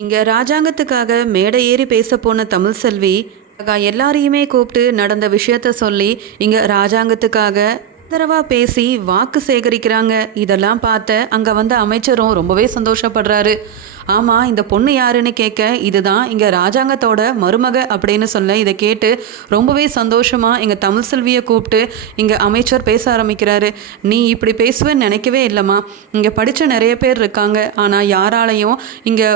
இங்க ராஜாங்கத்துக்காக மேடை ஏறி பேச போன தமிழ் செல்வி எல்லாரையுமே கூப்பிட்டு நடந்த விஷயத்த சொல்லி இங்க ராஜாங்கத்துக்காக தரவா பேசி வாக்கு சேகரிக்கிறாங்க. இதெல்லாம் பார்த்த அங்க வந்த அமைச்சரும் ரொம்பவே சந்தோஷப்படுறாரு. ஆமாம், இந்த பொண்ணு யாருன்னு கேட்க, இதுதான் இங்கே ராஜாங்கத்தோட மருமக அப்படின்னு சொல்ல, இதை கேட்டு ரொம்பவே சந்தோஷமாக எங்கள் தமிழ் செல்வியை கூப்பிட்டு இங்கே அமைச்சர் பேச ஆரம்பிக்கிறாரு. நீ இப்படி பேசுவேன்னு நினைக்கவே இல்லைம்மா. இங்கே படித்த நிறைய பேர் இருக்காங்க, ஆனால் யாராலையும் இங்கே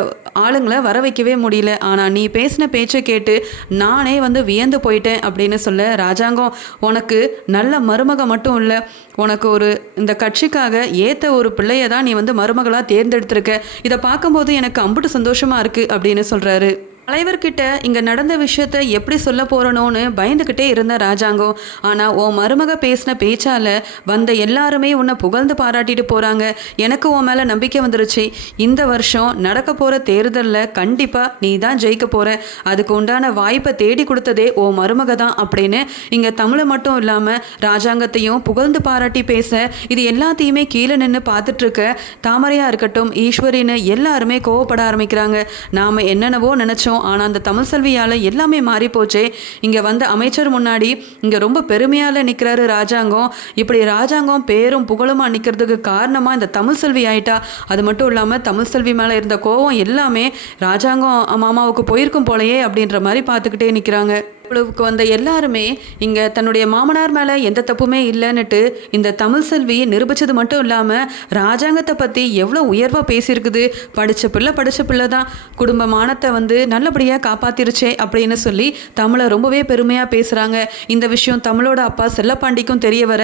ஆளுங்களை வர வைக்கவே முடியல. ஆனால் நீ பேசின பேச்சை கேட்டு நானே வியந்து போயிட்டேன் அப்படின்னு சொல்ல, ராஜாங்கம் உனக்கு நல்ல மருமக மட்டும் இல்லை, உனக்கு இந்த கட்சிக்காக ஏற்ற ஒரு பிள்ளையை தான் நீ மருமகளாக தேர்ந்தெடுத்திருக்க. இதை பார்க்கும்போது எனக்கு அம்புட்டு சந்தோஷமாக இருக்குது அப்படின்னு சொல்கிறாரு. தலைவர்கிட்ட இங்கே நடந்த விஷயத்த எப்படி சொல்ல போகிறனோன்னு பயந்துக்கிட்டே இருந்த ராஜாங்கம். ஆனால் உன் மருமக பேசின பேச்சால் வந்த எல்லாருமே உன்னை புகழ்ந்து பாராட்டிட்டு போகிறாங்க. எனக்கு உன் மேலே நம்பிக்கை வந்துருச்சு. இந்த வருஷம் நடக்க போகிற தேர்தலில் கண்டிப்பாக நீ தான் ஜெயிக்க போகிற. அதுக்கு உண்டான வாய்ப்பை தேடி கொடுத்ததே உன் மருமக தான் அப்படின்னு இங்கே தமிழை மட்டும் இல்லாமல் ராஜாங்கத்தையும் புகழ்ந்து பாராட்டி பேச, இது எல்லாத்தையுமே கீழே நின்று பார்த்துட்ருக்க தாமரையாக இருக்கட்டும், ஈஸ்வரின்னு எல்லாருமே கோவப்பட ஆரம்பிக்கிறாங்க. நாம் என்னென்னவோ நினச்சோம், ஆனால் அந்த தமிழ் செல்வியால் எல்லாமே மாறி போச்சே. இங்கே அமைச்சர் முன்னாடி இங்கே ரொம்ப பெருமையால் நிற்கிறாரு ராஜாங்கம். இப்படி ராஜாங்கம் பேரும் புகழுமா நிற்கிறதுக்கு காரணமாக இந்த தமிழ் செல்வி ஆயிட்டா. அது மட்டும் இல்லாமல் தமிழ் செல்வி மேலே இருந்த கோவம் எல்லாமே ராஜாங்கம் மாமாவுக்கு போயிருக்கும் போலையே அப்படின்ற மாதிரி பார்த்துக்கிட்டே நிற்கிறாங்க. இவ்வளவுக்கு வந்த எல்லாருமே இங்கே தன்னுடைய மாமனார் மேலே எந்த தப்புமே இல்லைன்னுட்டு இந்த தமிழ் செல்வி நிரூபித்தது மட்டும் இல்லாமல் ராஜாங்கத்தை பற்றி எவ்வளோ உயர்வாக பேசியிருக்குது. படித்த பிள்ளை தான் குடும்ப மானத்தை நல்லபடியாக காப்பாற்றிருச்சே அப்படின்னு சொல்லி தமிழை ரொம்பவே பெருமையாக பேசுகிறாங்க. இந்த விஷயம் தமிழோட அப்பா செல்லப்பாண்டிக்கும் தெரிய வர,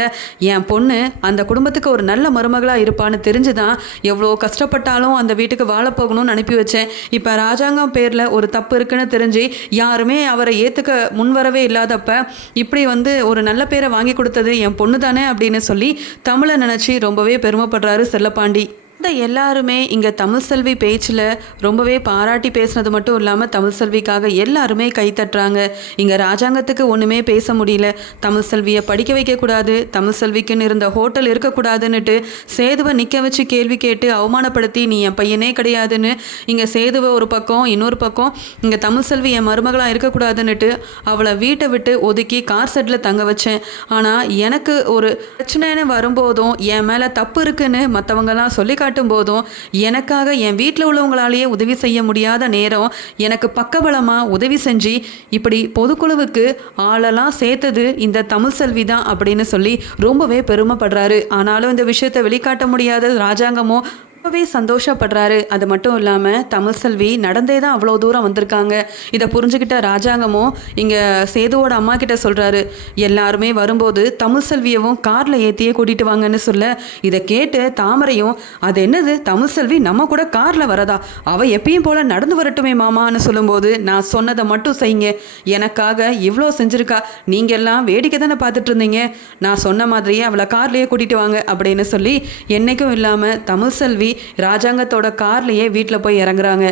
என் பொண்ணு அந்த குடும்பத்துக்கு ஒரு நல்ல மருமகளாக இருப்பான்னு தெரிஞ்சுதான் எவ்வளோ கஷ்டப்பட்டாலும் அந்த வீட்டுக்கு வாழப்போகணும்னு அனுப்பி வச்சேன். இப்போ ராஜாங்கம் பேரில் ஒரு தப்பு இருக்குன்னு தெரிஞ்சு யாருமே அவரை ஏற்றுக்க முன்வரவே இல்லாதப்ப இப்படி ஒரு நல்ல பேரை வாங்கி கொடுத்தது என் பொண்ணு தானே அப்படின்னு சொல்லி தமிழை நினச்சி ரொம்பவே பெருமைப்படுறாரு செல்லப்பாண்டி. இந்த எல்லாருமே இங்கே தமிழ் செல்வி பேச்சில் ரொம்பவே பாராட்டி பேசினது மட்டும் இல்லாமல் தமிழ் செல்விக்காக எல்லாருமே கைத்தட்டுறாங்க. இங்கே ராஜாங்கத்துக்கு ஒன்றுமே பேச முடியல. தமிழ் செல்வியை படிக்க வைக்கக்கூடாது, தமிழ் செல்விக்குன்னு இருந்த ஹோட்டல் இருக்கக்கூடாதுன்னுட்டு சேதுவை நிற்க வச்சு கேள்வி கேட்டு அவமானப்படுத்தி நீ என் பையனே கிடையாதுன்னு இங்கே சேதுவை ஒரு பக்கம், இன்னொரு பக்கம் இங்கே தமிழ் செல்வி என் மருமகளாக இருக்கக்கூடாதுன்னுட்டு அவளை வீட்டை விட்டு ஒதுக்கி கார் செட்டில் தங்க வச்சேன். ஆனால் எனக்கு ஒரு பிரச்சனைன்னு வரும்போதும் என் மேலே தப்பு இருக்குன்னு மற்றவங்கெல்லாம் சொல்லி காட்டும் போதும் எனக்காக என் வீட்டில் உள்ளவங்களாலேயே உதவி செய்ய முடியாத நேரம் எனக்கு பக்கபலமாக உதவி செஞ்சு இப்படி பொதுக்குழுவுக்கு ஆளெல்லாம் சேர்த்தது இந்த தமிழ் செல்வி தான் அப்படின்னு சொல்லி ரொம்பவே பெருமைப்படுறாரு. ஆனாலும் இந்த விஷயத்தை வெளிக்காட்ட முடியாத ராஜாங்கமோ ரொம்பவே சந்தோஷப்படுறாரு. அது மட்டும் இல்லாமல் தமிழ் செல்வி நடந்தே தான் அவ்வளோ தூரம் வந்திருக்காங்க. இதை புரிஞ்சுக்கிட்ட ராஜாங்கமும் இங்கே சேதுவோட அம்மா கிட்ட சொல்கிறாரு, எல்லாருமே வரும்போது தமிழ் செல்வியவும் காரில் ஏற்றியே கூட்டிகிட்டு வாங்கன்னு சொல்ல, இதை கேட்டு தாமரையும் அது என்னது தமிழ் செல்வி நம்ம கூட காரில் வரதா, அவள் எப்பயும் போல் நடந்து வரட்டுமே மாமான்னு சொல்லும்போது, நான் சொன்னதை மட்டும் செய்யுங்க, எனக்காக இவ்வளோ செஞ்சுருக்கா, நீங்கள் எல்லாம் வேடிக்கை தானே பார்த்துட்டு இருந்தீங்க, நான் சொன்ன மாதிரியே அவளை கார்லேயே கூட்டிகிட்டு வாங்க அப்படின்னு சொல்லி என்றைக்கும் இல்லாமல் தமிழ் செல்வி ராஜாங்கத்தோட கார்லயே வீட்டில் போய் இறங்குறாங்க.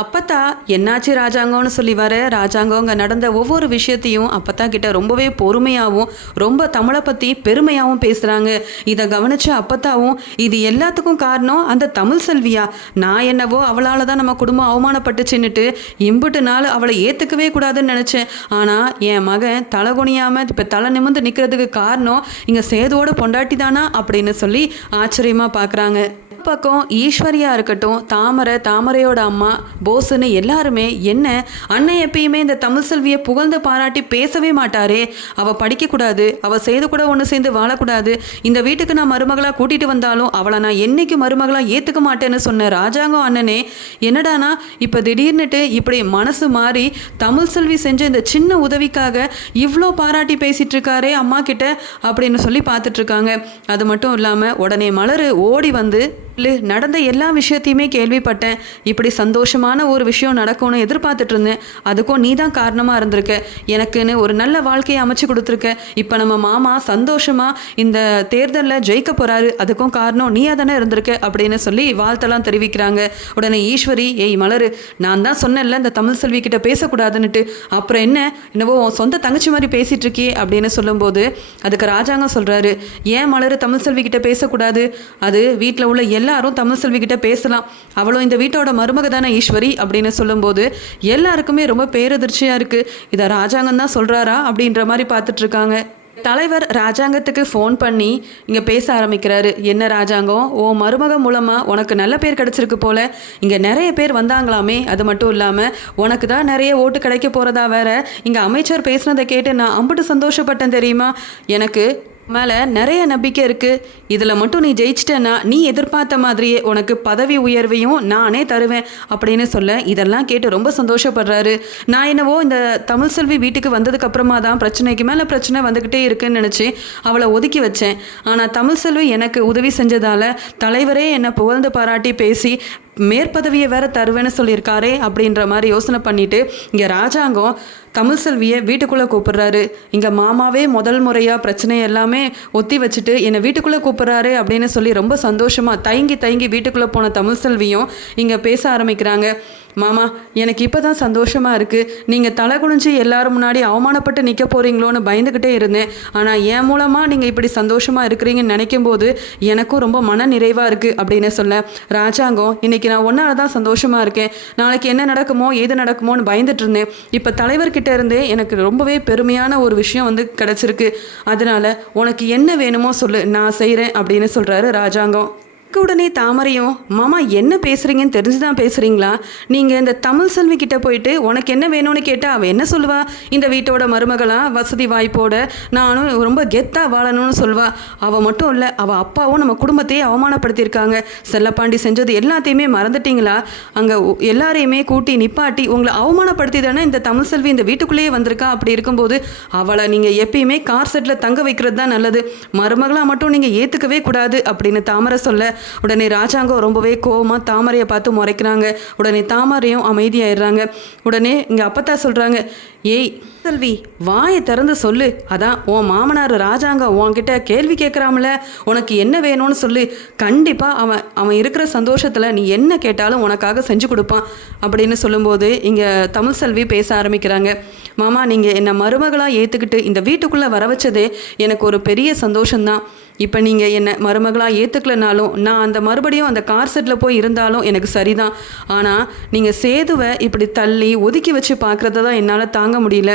அப்பத்தா என்னாச்சு ராஜாங்கம்னு சொல்லி வர, ராஜாங்கம் அங்கே நடந்த ஒவ்வொரு விஷயத்தையும் அப்பத்தா கிட்ட ரொம்பவே பொறுமையாகவும் ரொம்ப தமிழை பற்றி பெருமையாகவும் பேசுகிறாங்க. இதை கவனிச்ச அப்பத்தாவும் இது எல்லாத்துக்கும் காரணம் அந்த தமிழ் செல்வியா, நான் என்னவோ அவளால் தான் நம்ம குடும்பம் அவமானப்பட்டுச்சுன்னுட்டு இம்புட்டு நாள் அவளை ஏற்றுக்கவே கூடாதுன்னு நினச்சேன். ஆனால் என் மகன் தலை குனியாமல் இப்போ தலை நிமிர்ந்து நிற்கிறதுக்கு காரணம் இங்கே சேதுவோட பொண்டாட்டி தானா அப்படின்னு சொல்லி ஆச்சரியமாக பார்க்குறாங்க. பக்கம் ஈஸ்வரியா இருக்கட்டும், தாமரையோட அம்மா போஸ்ன்னு எல்லாருமே என்ன அண்ணன் எப்பயுமே இந்த தமிழ் செல்வியை புகழ்ந்து பாராட்டி பேசவே மாட்டாரே, அவள் படிக்கக்கூடாது, அவள் செய்து கூட ஒன்று சேர்ந்து வாழக்கூடாது, இந்த வீட்டுக்கு நான் மருமகளாக கூட்டிகிட்டு வந்தாலும் அவளை நான் என்னைக்கு மருமகளாக ஏற்றுக்க மாட்டேன்னு சொன்ன ராஜாங்கம் அண்ணனே என்னடானா இப்போ திடீர்னுட்டு இப்படி மனசு மாறி தமிழ் செல்வி செஞ்ச இந்த சின்ன உதவிக்காக இவ்வளோ பாராட்டி பேசிகிட்டு இருக்காரே அம்மா கிட்ட அப்படின்னு சொல்லி பார்த்துட்ருக்காங்க. அது மட்டும் இல்லாமல் உடனே மலர் ஓடி நடந்த எல்லா விஷயத்தையுமே கேள்விப்பட்டேன், இப்படி சந்தோஷமான ஒரு விஷயம் நடக்கும்னு எதிர்பார்த்துட்டு இருந்தேன், அதுக்கும் நீ தான் காரணமாக இருந்திருக்க, எனக்குன்னு ஒரு நல்ல வாழ்க்கையை அமைச்சு கொடுத்துருக்க, இப்போ நம்ம மாமா சந்தோஷமாக இந்த தேர்தலில் ஜெயிக்க போகிறாரு, அதுக்கும் காரணம் நீயாக தானே இருந்திருக்க அப்படின்னு சொல்லி வாழ்த்தெல்லாம் தெரிவிக்கிறாங்க. உடனே ஈஸ்வரி, ஏய் மலர், நான் தான் சொன்னேன்ல இந்த தமிழ் செல்வி கிட்ட பேசக்கூடாதுன்னுட்டு, அப்புறம் என்னவோ சொந்த தங்கச்சி மாதிரி பேசிகிட்டு இருக்கே அப்படின்னு சொல்லும்போது அதுக்கு ராஜாங்கம் சொல்கிறாரு, ஏன் மலர் தமிழ் செல்வி கிட்ட பேசக்கூடாது, அது வீட்டில் உள்ள எல்லாரும் தமிழ் செல்வி கிட்ட பேசலாம், அவளும் இந்த வீட்டோட மருமக தானே ஈஸ்வரி அப்படின்னு சொல்லும்போது எல்லாருக்குமே ரொம்ப பேரதிர்ச்சியாக இருக்குது. இதை ராஜாங்கம் தான் சொல்கிறாரா அப்படின்ற மாதிரி பார்த்துட்ருக்காங்க. தலைவர் ராஜாங்கத்துக்கு ஃபோன் பண்ணி இங்கே பேச ஆரம்பிக்கிறாரு. என்ன ராஜாங்கம், ஓ மருமக மூலமாக உனக்கு நல்ல பேர் கிடச்சிருக்கு போல, இங்கே நிறைய பேர் வந்தாங்களாமே, அது மட்டும் இல்லாமல் உனக்கு தான் நிறைய ஓட்டு கிடைக்க போகிறதா வேற இங்கே அமைச்சர் பேசுனதை கேட்டு நான் அம்புட்டு சந்தோஷப்பட்டேன் தெரியுமா. எனக்கு மேலே நிறைய நம்பிக்கை இருக்குது. இதில் மட்டும் நீ ஜெயிச்சிட்டேன்னா நீ எதிர்பார்த்த மாதிரியே உனக்கு பதவி உயர்வையும் நானே தருவேன் அப்படின்னு சொல்ல இதெல்லாம் கேட்டு ரொம்ப சந்தோஷப்படுறாரு. நான் என்னவோ இந்த தமிழ் செல்வி வீட்டுக்கு வந்ததுக்கு அப்புறமா தான் பிரச்சனைக்கு மேலே பிரச்சனை வந்துக்கிட்டே இருக்குன்னு நினச்சி அவளை ஒதுக்கி வச்சேன். ஆனால் தமிழ் செல்வி எனக்கு உதவி செஞ்சதால் தலைவரே என்னை புகழ்ந்து பாராட்டி பேசி மேற்பதவியை வேற தருவேன்னு சொல்லியிருக்காரே அப்படின்ற மாதிரி யோசனை பண்ணிட்டு இங்கே ராஜாங்கம் தமிழ் செல்வியை வீட்டுக்குள்ளே கூப்பிடுறாரு. இங்கே மாமாவே முதல் முறையாக பிரச்சனை எல்லாமே ஒத்தி வச்சுட்டு என்னை வீட்டுக்குள்ளே கூப்பிட்றாரு அப்படின்னு சொல்லி ரொம்ப சந்தோஷமாக தயங்கி வீட்டுக்குள்ளே போன தமிழ் செல்வியும் இங்கே பேச ஆரம்பிக்கிறாங்க. மாமா, எனக்கு இப்போ தான் சந்தோஷமாக இருக்குது. நீங்கள் தலை குனிஞ்சு எல்லாரும் முன்னாடி அவமானப்பட்டு நிற்க போகிறீங்களோன்னு பயந்துக்கிட்டே இருந்தேன். ஆனால் என் மூலமாக நீங்கள் இப்படி சந்தோஷமாக இருக்கிறீங்கன்னு நினைக்கும் போது எனக்கும் ரொம்ப மன நிறைவாக இருக்குது அப்படின்னு சொல்ல ராஜாங்கம், இன்றைக்கி நான் ஒன்றால் தான் சந்தோஷமாக இருக்கேன். நாளைக்கு என்ன நடக்குமோ ஏது நடக்குமோன்னு பயந்துட்டு இருந்தேன். இப்போ தலைவர்கிட்ட இருந்தே எனக்கு ரொம்பவே பெருமையான ஒரு விஷயம் வந்து கிடச்சிருக்கு. அதனால் உனக்கு என்ன வேணுமோ சொல்லு, நான் செய்கிறேன் அப்படின்னு சொல்கிறாரு ராஜாங்கம். உடனே தாமரையும், மாமா என்ன பேசுகிறீங்கன்னு தெரிஞ்சு தான் பேசுகிறீங்களா? நீங்கள் இந்த தமிழ் செல்வி கிட்ட போயிட்டு உனக்கு என்ன வேணும்னு கேட்டால் அவள் என்ன சொல்லுவா? இந்த வீட்டோட மருமகளாக வசதி வாய்ப்போட நானும் ரொம்ப கெத்தாக வாழணும்னு சொல்வா. அவள் மட்டும் இல்லை, அவள் அப்பாவும் நம்ம குடும்பத்தையே அவமானப்படுத்தியிருக்காங்க. செல்லப்பாண்டி செஞ்சது எல்லாத்தையுமே மறந்துட்டீங்களா? அங்கே எல்லாரையுமே கூட்டி நிப்பாட்டி உங்களை அவமானப்படுத்தி தானே இந்த தமிழ் செல்வி இந்த வீட்டுக்குள்ளேயே வந்திருக்கா. அப்படி இருக்கும்போது அவளை நீங்கள் எப்பயுமே கார் செட்டில் தங்க வைக்கிறது தான் நல்லது. மருமகளாக மட்டும் நீங்கள் ஏற்றுக்கவே கூடாது அப்படின்னு தாமரை சொல்ல உடனே ராஜாங்கம் ரொம்பவே கோவமாக தாமரையை பார்த்து முறைக்கிறாங்க. உடனே தாமரையும் அமைதியாயிடுறாங்க. உடனே இங்கே அப்பத்தா சொல்கிறாங்க, ஏய் செல்வி, வாயை திறந்து சொல்லு. அதான் உன் மாமனார் ராஜாங்கம் உன்கிட்ட கேள்வி கேட்குறாமல, உனக்கு என்ன வேணும்னு சொல்லு. கண்டிப்பாக அவன் இருக்கிற சந்தோஷத்தில் நீ என்ன கேட்டாலும் உனக்காக செஞ்சு கொடுப்பான் அப்படின்னு சொல்லும்போது இங்கே தமிழ் செல்வி பேச ஆரம்பிக்கிறாங்க. மாமா, நீங்கள் என்னை மருமகளாக ஏற்றுக்கிட்டு இந்த வீட்டுக்குள்ளே வர வச்சதே எனக்கு ஒரு பெரிய சந்தோஷம்தான். இப்போ நீங்கள் என்னை மருமகளாக ஏற்றுக்கலனாலும் நான் அந்த மறுபடியும் அந்த கார் செட்டில் போய் இருந்தாலும் எனக்கு சரிதான். ஆனால் நீங்கள் சேதுவை இப்படி தள்ளி ஒதுக்கி வச்சு பார்க்குறத தான் என்னால் தாங்க முடியல.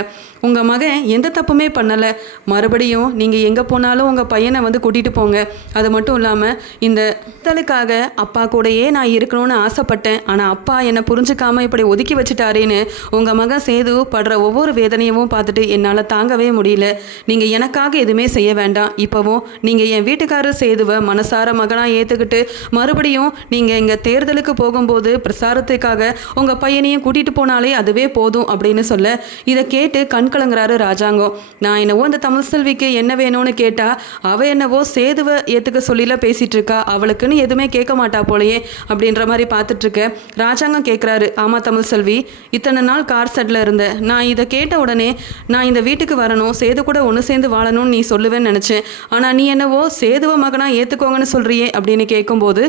உங்கள் மகன் எந்த தப்புமே பண்ணலை. மறுபடியும் நீங்கள் எங்கே போனாலும் உங்கள் பையனை வந்து கூட்டிகிட்டு போங்க. அது மட்டும் இல்லாமல் இந்த தலைக்காக அப்பா கூடயே நான் இருக்கணும்னு ஆசைப்பட்டேன். ஆனால் அப்பா என்னை புரிஞ்சுக்காமல் இப்படி ஒதுக்கி வச்சுட்டாரேன்னு உங்கள் மகன் சேது படுற ஒவ்வொரு வேதனையவும் பார்த்துட்டு என்னால் தாங்கவே முடியல. நீங்கள் எனக்காக எதுவுமே செய்ய வேண்டாம். இப்போவும் நீங்கள் என் வீட்டுக்காரர் சேதுவை மனசார மகனாக ஏற்றுக்கிட்டு மறுபடியும் நீங்கள் இங்கே தேர்தலுக்கு போகும்போது பிரசாரத்துக்காக உங்கள் பையனையும் கூட்டிகிட்டு போனாலே அதுவே போதும் அப்படின்னு சொல்ல இதை கேட்டு கண்கலங்குறாரு ராஜாங்கம். நான் என்னவோ இந்த தமிழ் செல்விக்கு என்ன வேணும்னு கேட்டால் அவள் என்னவோ சேதுவை ஏற்றுக்க சொல்லில பேசிகிட்டு இருக்கா. அவளுக்குன்னு எதுவுமே கேட்க மாட்டா போலையே அப்படின்ற மாதிரி பார்த்துட்ருக்க ராஜாங்கம் கேட்குறாரு. ஆமாம் தமிழ் செல்வி, இத்தனை நாள் கார் செட்டில் இருந்தேன். நான் இதை கேட்ட உடனே நான் இந்த வீட்டுக்கு வரணும், சேது கூட ஒன்று சேர்ந்து வாழணும்னு நீ சொல்லுவேன்னு நினச்சேன். ஆனால் நீ என்னவோ சேதுவ மகனாக ஏற்றுக்கோங்கன்னு சொல்கிறியே அப்படின்னு கேட்கும்போது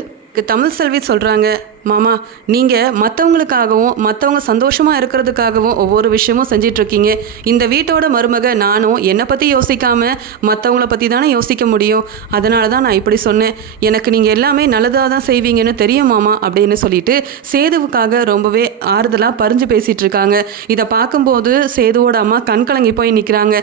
தமிழ் செல்வி சொல்கிறாங்க, மாமா, நீங்கள் மற்றவங்களுக்காகவும் மற்றவங்க சந்தோஷமாக இருக்கிறதுக்காகவும் ஒவ்வொரு விஷயமும் செஞ்சிட்ருக்கீங்க. இந்த வீட்டோட மருமக நானும் என்னை பற்றி யோசிக்காமல் மற்றவங்கள பற்றி தானே யோசிக்க முடியும். அதனால தான் நான் இப்படி சொன்னேன். எனக்கு நீங்கள் எல்லாமே நல்லதாக தான் செய்வீங்கன்னு தெரியும் மாமா அப்படின்னு சொல்லிட்டு சேதுவுக்காக ரொம்பவே ஆறுதலாக பறிஞ்சு பேசிகிட்டு இருக்காங்க. இதை பார்க்கும்போது சேதுவோட அம்மா கண்கலங்கி போய் நிற்கிறாங்க.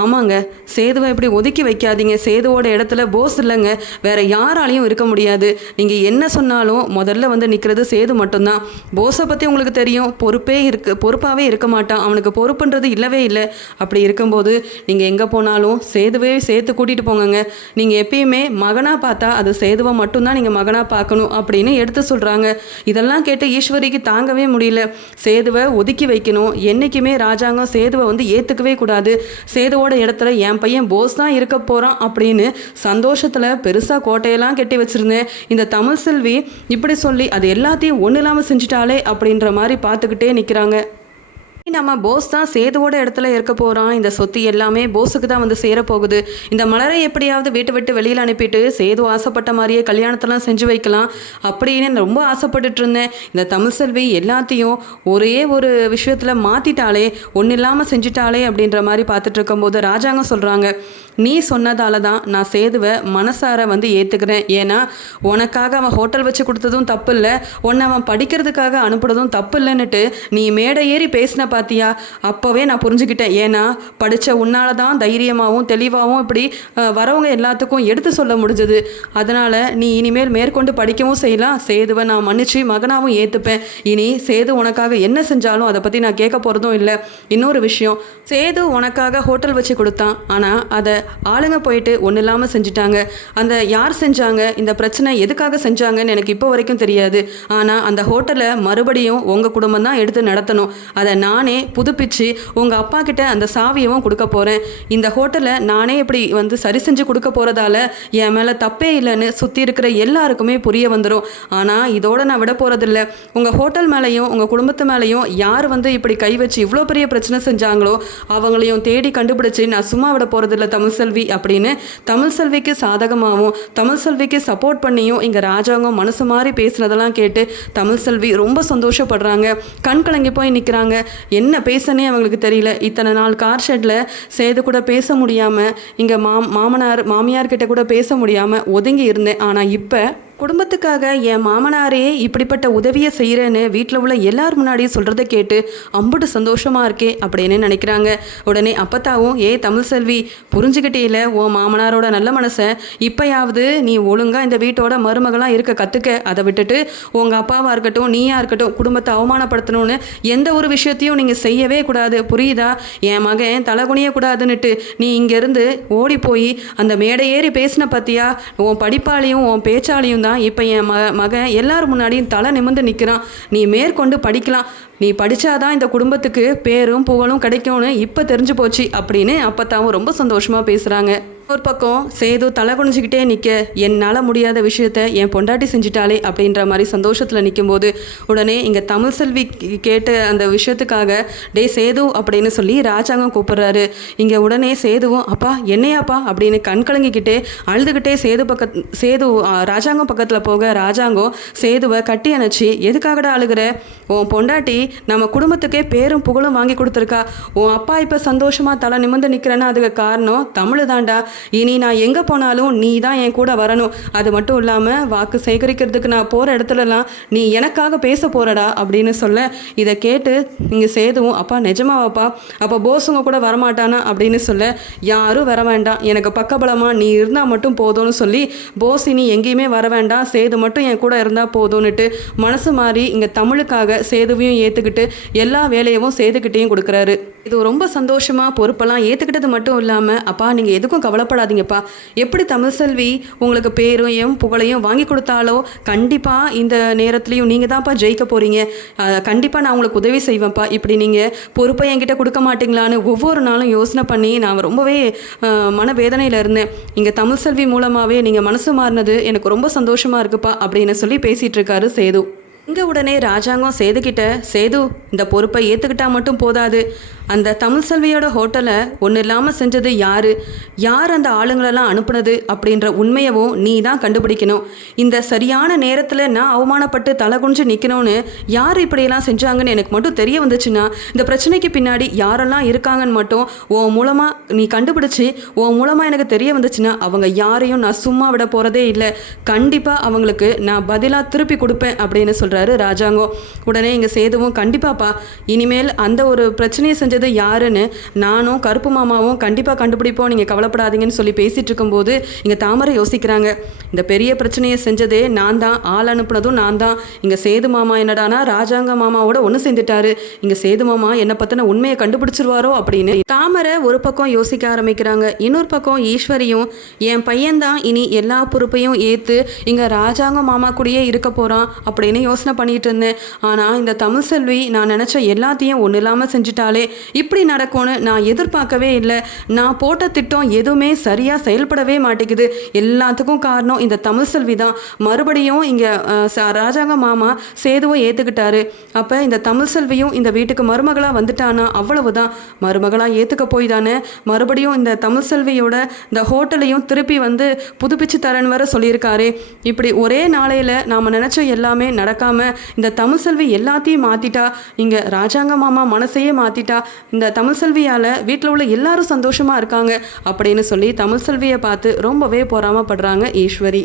ஆமாங்க, சேதுவை இப்படி ஒதுக்கி வைக்காதீங்க. சேதுவோட இடத்துல போஸ் இல்லைங்க, வேற யாராலையும் இருக்க முடியாது. நீங்கள் என்ன சொன்னாலும் முதல்ல வந்து நிற்கிறது சேது மட்டும்தான். போஸை பற்றி உங்களுக்கு தெரியும், பொறுப்பாகவே இருக்க மாட்டான். அவனுக்கு பொறுப்புன்றது இல்லவே இல்லை. அப்படி இருக்கும்போது நீங்கள் எங்கே போனாலும் சேதுவே சேர்த்து கூட்டிகிட்டு போங்கங்க. நீங்கள் எப்பயுமே மகனாக பார்த்தா அது சேதுவை மட்டும்தான் நீங்கள் மகனாக பார்க்கணும் அப்படின்னு எடுத்து சொல்கிறாங்க. இதெல்லாம் கேட்டு ஈஸ்வரிக்கு தாங்கவே முடியல. சேதுவை ஒதுக்கி வைக்கணும். என்றைக்குமே ராஜாங்கம் சேதுவை வந்து ஏற்றுக்கவே கூடாது. சேதுவோட இடத்துல என் பையன் போஸ் தான் இருக்க போகிறான் அப்படின்னு சந்தோஷத்தில் பெருசாக கோட்டையெல்லாம் கட்டி வச்சுருந்தேன். இந்த தமிழ் செல்வி இப்படி சொல்லி அது எல்லாத்தையும் ஒன்றும் இல்லாமல் செஞ்சுட்டாலே அப்படின்ற மாதிரி பார்த்துக்கிட்டே நிற்கிறாங்க. நம்ம போஸ் தான் சேதுவோட இடத்துல இருக்க போகிறான், இந்த சொத்து எல்லாமே போஸுக்கு தான் வந்து சேரப்போகுது, இந்த மலரை எப்படியாவது வீட்டை விட்டு வெளியில் அனுப்பிட்டு சேது ஆசைப்பட்ட மாதிரியே கல்யாணத்தெல்லாம் செஞ்சு வைக்கலாம் அப்படின்னு ரொம்ப ஆசைப்பட்டுட்டு இருந்தேன். இந்த தமிழ் செல்வி எல்லாத்தையும் ஒரே ஒரு விஷயத்தில் மாற்றிட்டாலே, ஒன்றும் இல்லாமல் செஞ்சுட்டாலே அப்படின்ற மாதிரி பார்த்துட்டு இருக்கும்போது ராஜாங்கம் சொல்கிறாங்க, நீ சொன்னதால தான் நான் சேதுவை மனசார வந்து ஏற்றுக்கிறேன். ஏன்னா உனக்காக அவன் ஹோட்டல் வச்சு கொடுத்ததும் தப்பு இல்லை, உன்னை அவன் படிக்கிறதுக்காக அனுப்புனதும் தப்பு இல்லைன்னுட்டு நீ மேடை ஏறி பேசின பார்த்தியா, அப்போவே நான் புரிஞ்சுக்கிட்டேன். ஏன்னா படித்த உன்னால தான் தைரியமாகவும் தெளிவாகவும் இப்படி வரவங்க எல்லாத்துக்கும் எடுத்து சொல்ல முடிஞ்சது. அதனால் நீ இனிமேல் மேற்கொண்டு படிக்கவும் செய்யலாம், சேதுவை நான் மன்னிச்சு மகனாகவும் ஏற்றுப்பேன். இனி சேது உனக்காக என்ன செஞ்சாலும் அதை பற்றி நான் கேட்க போகிறதும் இல்லை. இன்னொரு விஷயம், சேது உனக்காக ஹோட்டல் வச்சு கொடுத்தான், ஆனால் அதை ஆளுங்க போயிட்டு ஒன்றும் இல்லாமல் செஞ்சுட்டாங்க. அந்த யார் செஞ்சாங்க, இந்த பிரச்சனை எதுக்காக செஞ்சாங்கன்னு எனக்கு இப்போ வரைக்கும் தெரியாது. ஆனால் அந்த ஹோட்டலை மறுபடியும் உங்கள் குடும்பம் தான் எடுத்து நடத்தணும். அதை நானே புதுப்பிச்சு உங்கள் அப்பா கிட்ட அந்த சாவியவும் கொடுக்க போகிறேன். இந்த ஹோட்டலை நானே இப்படி வந்து சரி செஞ்சு கொடுக்க போகிறதால என் மேலே தப்பே இல்லைன்னு சுற்றி இருக்கிற எல்லாருக்குமே புரிய வந்துடும். ஆனால் இதோட நான் விட போகிறதில்ல. உங்கள் ஹோட்டல் மேலேயும் உங்கள் குடும்பத்து மேலேயும் யார் வந்து இப்படி கை வச்சு இவ்வளோ பெரிய பிரச்சனை செஞ்சாங்களோ அவங்களையும் தேடி கண்டுபிடிச்சி நான் சும்மா விட போகிறதில்ல தமிழ் செல்வி அப்படின்னு தமிழ் செல்விக்கு சாதகமாகவும் தமிழ் செல்விக்கு சப்போர்ட் பண்ணியும் இங்கே ராஜாங்கம் மனசு மாதிரி பேசுனதெல்லாம் கேட்டு தமிழ் செல்வி ரொம்ப சந்தோஷப்படுறாங்க. கண் கலங்கி போய் நிற்கிறாங்க. என்ன பேசனே அவங்களுக்கு தெரியல. இத்தனை நாள் கார் ஷெட்டில் சேது கூட பேச முடியாமல், இங்கே மாமனார் கிட்ட கூட பேச முடியாமல் ஒதுங்கி இருந்தேன். ஆனால் இப்போ குடும்பத்துக்காக என் மாமனாரே இப்படிப்பட்ட உதவியை செய்கிறேன்னு வீட்டில் உள்ள எல்லார் முன்னாடியும் சொல்கிறத கேட்டு அம்புட்டு சந்தோஷமாக இருக்கே அப்படின்னு நினைக்கிறாங்க. உடனே அப்பத்தாவும், தமிழ் செல்வி புரிஞ்சுக்கிட்டே உன் மாமனாரோட நல்ல மனசை இப்போயாவது நீ ஒழுங்காக இந்த வீட்டோட மருமகளாக இருக்க கற்றுக்க. அதை விட்டுட்டு உங்கள் அப்பாவாக இருக்கட்டும் நீயா இருக்கட்டும் குடும்பத்தை அவமானப்படுத்தணும்னு எந்த ஒரு விஷயத்தையும் நீங்கள் செய்யவே கூடாது, புரியுதா? என் மகன் தலைகுனியக்கூடாதுன்னுட்டு நீ இங்கேருந்து ஓடி போய் அந்த மேடை ஏறி பேசின பற்றியா, உன் படிப்பாளையும் உன் பேச்சாலையும் தான் இப்போ என் மகன் எல்லாரும் முன்னாடியும் தலை நிமிர்ந்து நிற்கிறான். நீ மேற்கொண்டு படிக்கலாம், நீ படித்தாதான் இந்த குடும்பத்துக்கு பேரும் புகழும் கிடைக்கும்னு இப்போ தெரிஞ்சு போச்சு அப்படின்னு அப்பத்தாவும் ரொம்ப சந்தோஷமாக பேசுகிறாங்க. ஒரு பக்கம் சேது தலை குனிஞ்சிக்கிட்டே நிற்க, என்னால் முடியாத விஷயத்த என் பொண்டாட்டி செஞ்சிட்டாலே அப்படின்ற மாதிரி சந்தோஷத்தில் நிற்கும்போது உடனே இங்கே தமிழ் செல்வி கேட்ட அந்த விஷயத்துக்காக டே சேது அப்படின்னு சொல்லி ராஜாங்கம் கூப்பிட்றாரு. இங்கே உடனே சேதுவும் அப்பா என்னையாப்பா அப்படின்னு கண் கலங்கிக்கிட்டே அழுதுகிட்டே சேது ராஜாங்கம் பக்கத்தில் போக ராஜாங்கம் சேதுவை கட்டி அணைச்சி, எதுக்காகடா அழுகிற? உன் பொண்டாட்டி நம்ம குடும்பத்துக்கே பேரும் புகழும் வாங்கி கொடுத்துருக்கா. உன் அப்பா இப்போ சந்தோஷமாக தலை நிமிர்ந்து நிற்கிறேன்னா அதுக்கு காரணம் தமிழ் தாண்டா. இனி நான் எங்கே போனாலும் நீ தான் என் கூட வரணும். அது மட்டும் இல்லாமல் வாக்கு சேகரிக்கிறதுக்கு நான் போகிற இடத்துலலாம் நீ எனக்காக பேச போகிறடா அப்படின்னு சொல்ல, இதை கேட்டு இங்கே சேதுவும் அப்பா நிஜமாவாப்பா, அப்போ போஸுங்க கூட வரமாட்டானா அப்படின்னு சொல்ல, யாரும் வர வேண்டாம், எனக்கு பக்கபலமாக நீ இருந்தால் மட்டும் போதும்னு சொல்லி போஸ் இனி எங்கேயுமே வர வேண்டாம், சேது மட்டும் என் கூட இருந்தால் போதும்னுட்டு மனசு மாறி இங்கே தமிழுக்காக சேதுவையும் ஏற்றுக்கிட்டு எல்லா வேலையவும் சேதுக்கிட்டையும் கொடுக்குறாரு. இது ரொம்ப சந்தோஷமாக பொறுப்பெல்லாம் ஏற்றுக்கிட்டது மட்டும் இல்லாமல், அப்பா நீங்கள் எதுக்கும் கவலைப்படாதீங்கப்பா, எப்படி தமிழ் செல்வி உங்களுக்கு பேரும் புகழையும் வாங்கி கொடுத்தாலோ கண்டிப்பாக இந்த நேரத்துலையும் நீங்கள் தான்ப்பா ஜெயிக்க போகிறீங்க, கண்டிப்பாக நான் உங்களுக்கு உதவி செய்வேன்ப்பா, இப்படி நீங்கள் பொறுப்பை என்கிட்ட கொடுக்க மாட்டிங்களான்னு ஒவ்வொரு நாளும் யோசனை பண்ணி நான் ரொம்பவே மனவேதனையில் இருந்தேன். இங்கே தமிழ் செல்வி மூலமாகவே நீங்கள் மனசு மாறினது எனக்கு ரொம்ப சந்தோஷமாக இருக்குப்பா அப்படின்னு சொல்லி பேசிகிட்டு இருக்காரு சேது. இங்கே உடனே ராஜாங்கம் சேதுக்கிட்ட, சேது இந்த பொறுப்பை ஏற்றுக்கிட்டா மட்டும் போதாது, அந்த தமிழ் செல்வியோட ஹோட்டலை ஒன்றும் இல்லாமல் செஞ்சது யார் அந்த ஆளுங்களெல்லாம் அனுப்புனது அப்படின்ற உண்மையவும் நீ தான் கண்டுபிடிக்கணும். இந்த சரியான நேரத்தில் நான் அவமானப்பட்டு தலை குனிஞ்சு நிற்கணும்னு யார் இப்படியெல்லாம் செஞ்சாங்கன்னு எனக்கு மட்டும் தெரிய வந்துச்சுன்னா, இந்த பிரச்சனைக்கு பின்னாடி யாரெல்லாம் இருக்காங்கன்னு மட்டும் உன் மூலமாக நீ கண்டுபிடிச்சி உன் மூலமாக எனக்கு தெரிய வந்துச்சுன்னா அவங்க யாரையும் நான் சும்மா விட போகிறதே இல்லை, கண்டிப்பாக அவங்களுக்கு நான் பதிலாக திருப்பி கொடுப்பேன் அப்படின்னு சொல்கிறாரு ராஜாங்கம். உடனே இங்கே சேதுவும் கண்டிப்பாப்பா, இனிமேல் அந்த ஒரு பிரச்சனையை செஞ்சது யாருன்னு நானும் கருப்பு மாமாவும் கண்டிப்பாக கண்டுபிடிப்போம், நீங்கள் கவலைப்படாதீங்கன்னு சொல்லி பேசிகிட்டு இருக்கும்போது இங்கே தாமரை யோசிக்கிறாங்க, இந்த பெரிய பிரச்சனையை செஞ்சதே நான் தான், ஆள் அனுப்புனதும் நான் தான். இங்கே சேது மாமா என்னடானா ராஜாங்க மாமாவோட ஒன்று சேர்ந்துட்டாரு, இங்கே சேது மாமா என்னை பற்றின உண்மையை கண்டுபிடிச்சிருவாரோ அப்படின்னு தாமரை ஒரு பக்கம் யோசிக்க ஆரம்பிக்கிறாங்க. இன்னொரு பக்கம் ஈஸ்வரியும் என் பையன்தான் இனி எல்லா பொறுப்பையும் ஏற்று இங்கே ராஜாங்க மாமா கூடயே இருக்க போகிறான் அப்படின்னு யோசிக்க யோசனை பண்ணிட்டு இருந்தேன். ஆனால் இந்த தமிழ் செல்வி நான் நினச்ச எல்லாத்தையும் ஒன்றும் இல்லாமல் செஞ்சுட்டாலே. இப்படி நடக்கும்னு நான் எதிர்பார்க்கவே இல்லை. நான் போட்ட திட்டம் எதுவுமே சரியாக செயல்படவே மாட்டேங்குது. எல்லாத்துக்கும் காரணம் இந்த தமிழ் செல்வி தான். மறுபடியும் இங்கே ராஜாங்க மாமா சேதுவை ஏற்றுக்கிட்டாரு. அப்போ இந்த தமிழ் செல்வியும் இந்த வீட்டுக்கு மருமகளாக வந்துட்டானா அவ்வளவுதான். மருமகளாக ஏற்றுக்க போய் தானே மறுபடியும் இந்த தமிழ் செல்வியோட இந்த ஹோட்டலையும் திருப்பி வந்து புதுப்பிச்சு தரேன்னு வர சொல்லியிருக்காரு. இப்படி ஒரே நாளையில் நாம் நினச்ச எல்லாமே நடக்காமல் இந்த தமிழ் செல்வி எல்லாத்தையும் மாற்றிட்டா. இங்கே ராஜாங்க மாமா மனசையே மாற்றிட்டா. இந்த தமிழ் செல்வியால் வீட்டில் உள்ள எல்லாரும் சந்தோஷமாக இருக்காங்க அப்படின்னு சொல்லி தமிழ் செல்வியை பார்த்து ரொம்பவே பொறாமப்படுறாங்க ஈஸ்வரி.